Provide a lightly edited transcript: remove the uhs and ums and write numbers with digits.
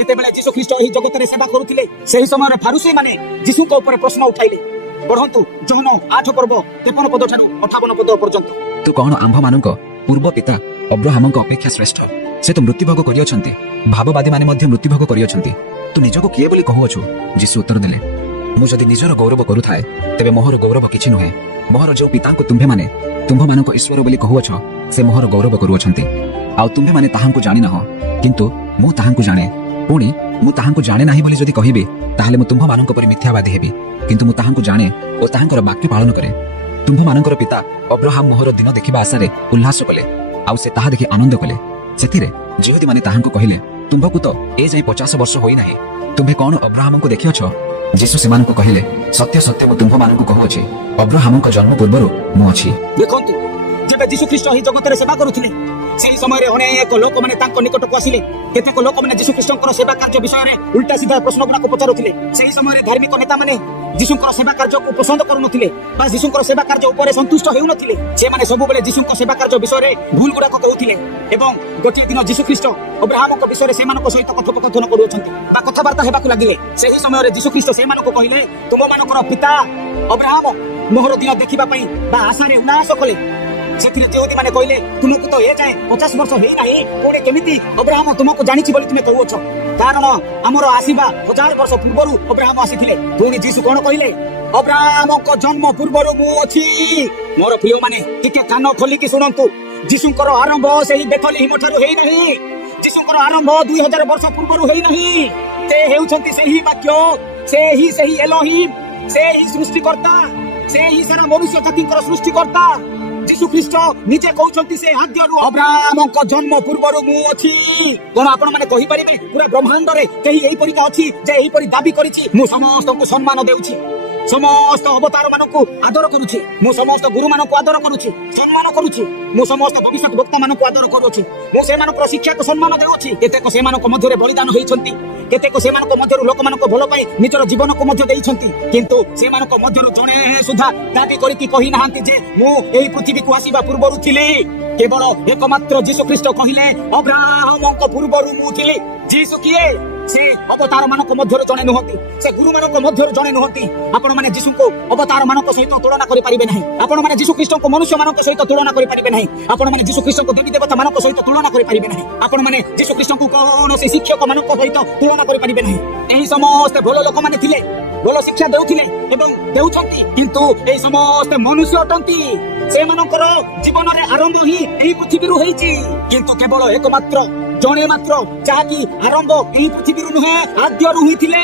ଯେତେବେଳେ ଯୀଶୁ ଖ୍ରୀଷ୍ଟ ଏହି ଜଗତରେ ସେବା କରୁଥିଲେ ସେହି ସମୟରେ ଫାରୁସୀ ମାନେ ଯୀଶୁଙ୍କ ଉପରେ ପ୍ରଶ୍ନ ଉଠାଇଲେ। ପଢନ୍ତୁ ଯୋହନ 8 ପର୍ବ 53 ପଦ ଠାରୁ 58 ପଦ ପର୍ଯ୍ୟନ୍ତ। ତୁ କଣ ଆମ୍ଭମାନଙ୍କ ପୂର୍ବ ପିତା ଅବ୍ରାହମଙ୍କ ଅପେକ୍ଷା ଶ୍ରେଷ୍ଠ? ସେ ତ ମୃତ୍ୟୁଭୋଗ କରିଅଛନ୍ତି, ଭାବବାଦୀମାନେ ମଧ୍ୟ ମୃତ୍ୟୁଭୋଗ କରିଅଛନ୍ତି। ତୁ ନିଜକୁ କିଏ ବୋଲି କହୁଅଛୁ? ଯୀଶୁ ଉତ୍ତର ଦେଲେ, ମୁଁ ଯଦି ନିଜର ଗୌରବ କରୁଥାଏ ତେବେ ମୋହର ଗୌରବ କିଛି ନୁହେଁ। ମୋହର ଯେଉଁ ପିତାଙ୍କୁ ତୁମ୍ଭେମାନେ ତୁମ୍ଭମାନଙ୍କ ଈଶ୍ୱର ବୋଲି କହୁଅଛ ସେ ମୋହର ଗୌରବ କରୁଅଛନ୍ତି। ଆଉ ତୁମ୍ଭେମାନେ ତାହାଙ୍କୁ ଜାଣିନାହ, କିନ୍ତୁ ମୁଁ ତାହାଙ୍କୁ ଜାଣେ। ପୁଣି ମୁଁ ତାହାଙ୍କୁ ଜାଣେ ନାହିଁ ବୋଲି ଯଦି କହିବି ତାହେଲେ ମୁଁ ତୁମ୍ଭମାନଙ୍କ ପରି ମିଥ୍ୟାବାଦୀ ହେବି। କିନ୍ତୁ ମୁଁ ତାହାଙ୍କୁ ଜାଣେ ଓ ତାହାଙ୍କର ବାକ୍ୟ ପାଳନ କରେ। ତୁମ୍ଭମାନଙ୍କର ପିତା ଅବ୍ରାହମ ମୋହର ଦିନ ଦେଖିବା ଆଶାରେ ଉଲ୍ଲାସ କଲେ, ଆଉ ସେ ତାହା ଦେଖି ଆନନ୍ଦ କଲେ। ସେଥିରେ ଯିହୁଦୀମାନେ ତାହାଙ୍କୁ କହିଲେ, ତୁମ୍ଭକୁ ତ ଏ ଯାଏ 50 ବର୍ଷ ହୋଇନାହିଁ, ତୁମ୍ଭେ କଣ ଅବ୍ରାହମଙ୍କୁ ଦେଖିଅଛ? ଯୀଶୁ ସେମାନଙ୍କୁ କହିଲେ, ସତ୍ୟ ସତ୍ୟ ମୁଁ ତୁମ୍ଭମାନଙ୍କୁ କହୁଅଛି, ଅବ୍ରାହମଙ୍କ ଜନ୍ମ ପୂର୍ବରୁ ମୁଁ ଅଛି। ଦେଖନ୍ତୁ ଯେବେ ଯୀଶୁ ଖ୍ରୀଷ୍ଟ ଏହି ଜଗତରେ ସେବା କରୁଥିଲେ ସେହି ସମୟରେ ଅନେକ ଲୋକମାନେ ତାଙ୍କ ନିକଟକୁ ଆସିଲେ। କେତେକ ଲୋକମାନେ ଯୀଶୁ ଖ୍ରୀଷ୍ଟଙ୍କର ସେବା କାର୍ଯ୍ୟ ବିଷୟରେ ଉଲ୍ଟା ସିଧା ପ୍ରଶ୍ନ ଗୁଡାକ ପଚାରୁଥିଲେ। ସେହି ସମୟରେ ଧାର୍ମିକ ନେତାମାନେ ଯୀଶୁଙ୍କର ସେବା କାର୍ଯ୍ୟକୁ ପସନ୍ଦ କରୁନଥିଲେ ବା ଯୀଶୁଙ୍କର ସେବା କାର୍ଯ୍ୟ ଉପରେ ସନ୍ତୁଷ୍ଟ ହେଉନଥିଲେ। ସେମାନେ ସବୁବେଳେ ଯୀଶୁଙ୍କ ସେବା କାର୍ଯ୍ୟ ବିଷୟରେ ଭୁଲ ଗୁଡାକ କହୁଥିଲେ। ଏବଂ ଗୋଟିଏ ଦିନ ଯୀଶୁ ଖ୍ରୀଷ୍ଟ ଅବ୍ରାହମଙ୍କ ବିଷୟରେ ସେମାନଙ୍କ ସହିତ କଥୋପକଥନ କରୁଅଛନ୍ତି ବା କଥାବାର୍ତ୍ତା ହେବାକୁ ଲାଗିଲେ। ସେହି ସମୟରେ ଯୀଶୁ ଖ୍ରୀଷ୍ଟ ସେମାନଙ୍କୁ କହିଲେ, ତୁମମାନଙ୍କର ପିତା ଅବ୍ରାହମ ମୋହର ଦିନ ଦେଖିବା ପାଇଁ ବା ଆଶାରେ ଉଲ୍ଲାସ କଲେ। ସେଥିରେ ଯିହୁଦୀମାନେ କହିଲେ, ତୁମକୁ ତ ଏ ଯାଏ 50 ବର୍ଷ ହେଇନାହିଁ, ପୁଣି କେମିତି ଅବ୍ରାହମ ତୁମକୁ ଜାଣିଛି ବୋଲି ତୁମେ କହୁଅଛ? କାରଣ ଆମର ଆସିବା 1000 ବର୍ଷ ପୂର୍ବରୁ ଅବ୍ରାହମ ଆସିଥିଲେ। ପୁଣି ଯୀଶୁ କଣ କହିଲେ? ଅବ୍ରାହମଙ୍କ ଜନ୍ମ ପୂର୍ବରୁ ମୁଁ ଅଛି। ମୋର ପ୍ରିୟମାନେ ଟିକେ କାନ ଖୋଲିକି ଶୁଣନ୍ତୁ। ଯୀଶୁଙ୍କର ଆରମ୍ଭ ସେହି ବେଥଲେହେମ ଠାରୁ ହେଇନାହିଁ। ଯୀଶୁଙ୍କର ଆରମ୍ଭ 2000 ବର୍ଷ ପୂର୍ବରୁ ହେଇନାହିଁ। ସେ ହେଉଛନ୍ତି ସେହି ବାକ୍ୟ, ସେହି ଏଲୋହିମ୍, ସେହି ସୃଷ୍ଟିକର୍ତ୍ତା, ସେହି ସାରା ମନୁଷ୍ୟ ଜାତିଙ୍କର ସୃଷ୍ଟିକର୍ତ୍ତା। ଯୀଶୁ ଖ୍ରୀଷ୍ଟ ନିଜେ କହୁଛନ୍ତି ସେ ଆଦ୍ୟରୁ ଅବ୍ରାହମଙ୍କ ଜନ୍ମ ପୂର୍ବରୁ ମୁଁ ଅଛି। କଣ ଆପଣ ମାନେ କହିପାରିବେ ପୁରା ବ୍ରହ୍ମାଣ୍ଡରେ କେହି ଏହିପରିକା ଅଛି ଯେ ଏହିପରି ଦାବି କରିଛି? ମୁଁ ସମସ୍ତଙ୍କୁ ସମ୍ମାନ ଦେଉଛି, ସମସ୍ତ ଅବତାର ମାନଙ୍କୁ ଆଦର କରୁଛି, ମୁଁ ସମସ୍ତ ଗୁରୁ ମାନଙ୍କୁ ଆଦର କରୁଛି, ସମ୍ମାନ କରୁଛି, ମୁଁ ସମସ୍ତ ଭବିଷ୍ୟତ ବକ୍ତା ମାନଙ୍କୁ ଆଦର କରୁଛି, ମୁଁ ସେମାନଙ୍କର ଶିକ୍ଷାକୁ ସମ୍ମାନ ଦେଉଛି। କେତେକ ସେମାନଙ୍କ ମଧ୍ୟରେ ବଳିଦାନ ହେଇଛନ୍ତି, କେତେକ ସେମାନଙ୍କ ମଧ୍ୟରୁ ଲୋକମାନଙ୍କ ଭଲ ପାଇଁ ନିଜର ଜୀବନକୁ ମଧ୍ୟ ଦେଇଛନ୍ତି। କିନ୍ତୁ ସେମାନଙ୍କ ମଧ୍ୟରୁ ଜଣେ ସୁଦ୍ଧା ଦାବି କରିକି କହିନାହାନ୍ତି ଯେ ମୁଁ ଏହି ପୃଥିବୀକୁ ଆସିବା ପୂର୍ବରୁ ଥିଲି। କେବଳ ଏକମାତ୍ର ଯୀଶୁ ଖ୍ରୀଷ୍ଟ କହିଲେ, ଅବ୍ରାହମଙ୍କ ପୂର୍ବରୁ ମୁଁ ଥିଲି। ଯୀଶୁ କିଏ? ସେ ଅବତାର ମାନଙ୍କ ମଧ୍ୟରୁ ଜଣେ ନୁହନ୍ତି, ସେ ଗୁରୁ ମାନଙ୍କ ମଧ୍ୟରୁ ଜଣେ ନୁହନ୍ତି। ଆପଣ ମାନେ ଯୀଶୁଙ୍କୁ ଅବତାର ମାନଙ୍କ ସହିତ ତୁଳନା କରିପାରିବେ ନାହିଁ। ଆପଣ ମାନେ ଯୀଶୁ ଖ୍ରୀଷ୍ଟଙ୍କୁ ମନୁଷ୍ୟ ମାନଙ୍କ ସହିତ ତୁଳନା କରିପାରିବେ ନାହିଁ। ଆପଣ ମାନେ ଯୀଶୁ ଖ୍ରୀଷ୍ଟଙ୍କୁ ଦେବୀ ଦେବତା ମାନଙ୍କ ସହିତ ତୁଳନା କରିପାରିବେ ନାହିଁ। ଆପଣ ମାନେ ଯୀଶୁ ଖ୍ରୀଷ୍ଟଙ୍କୁ କୌଣସି ଶିକ୍ଷକ ମାନଙ୍କ ସହିତ ତୁଳନା କରିପାରିବେ ନାହିଁ। ଏହି ସମସ୍ତେ ଭଲ ଲୋକମାନେ ଥିଲେ, ଭଲ ଶିକ୍ଷା ଦେଉଥିଲେ ଏବଂ ଦେଉଛନ୍ତି, କିନ୍ତୁ ଏହି ସମସ୍ତେ ମନୁଷ୍ୟ ଅଟନ୍ତି। ସେମାନଙ୍କର ଜୀବନରେ ଆରମ୍ଭ ହିଁ ଏହି ପୃଥିବୀରୁ ହେଇଛି। କିନ୍ତୁ କେବଳ ଏକମାତ୍ର ଜଣେ ମାତ୍ର ଯାହାକି ଆରମ୍ଭ ଏହି ପୃଥିବୀରୁ ନୁହେଁ, ଆଦ୍ୟରୁ ହିଁ ଥିଲେ।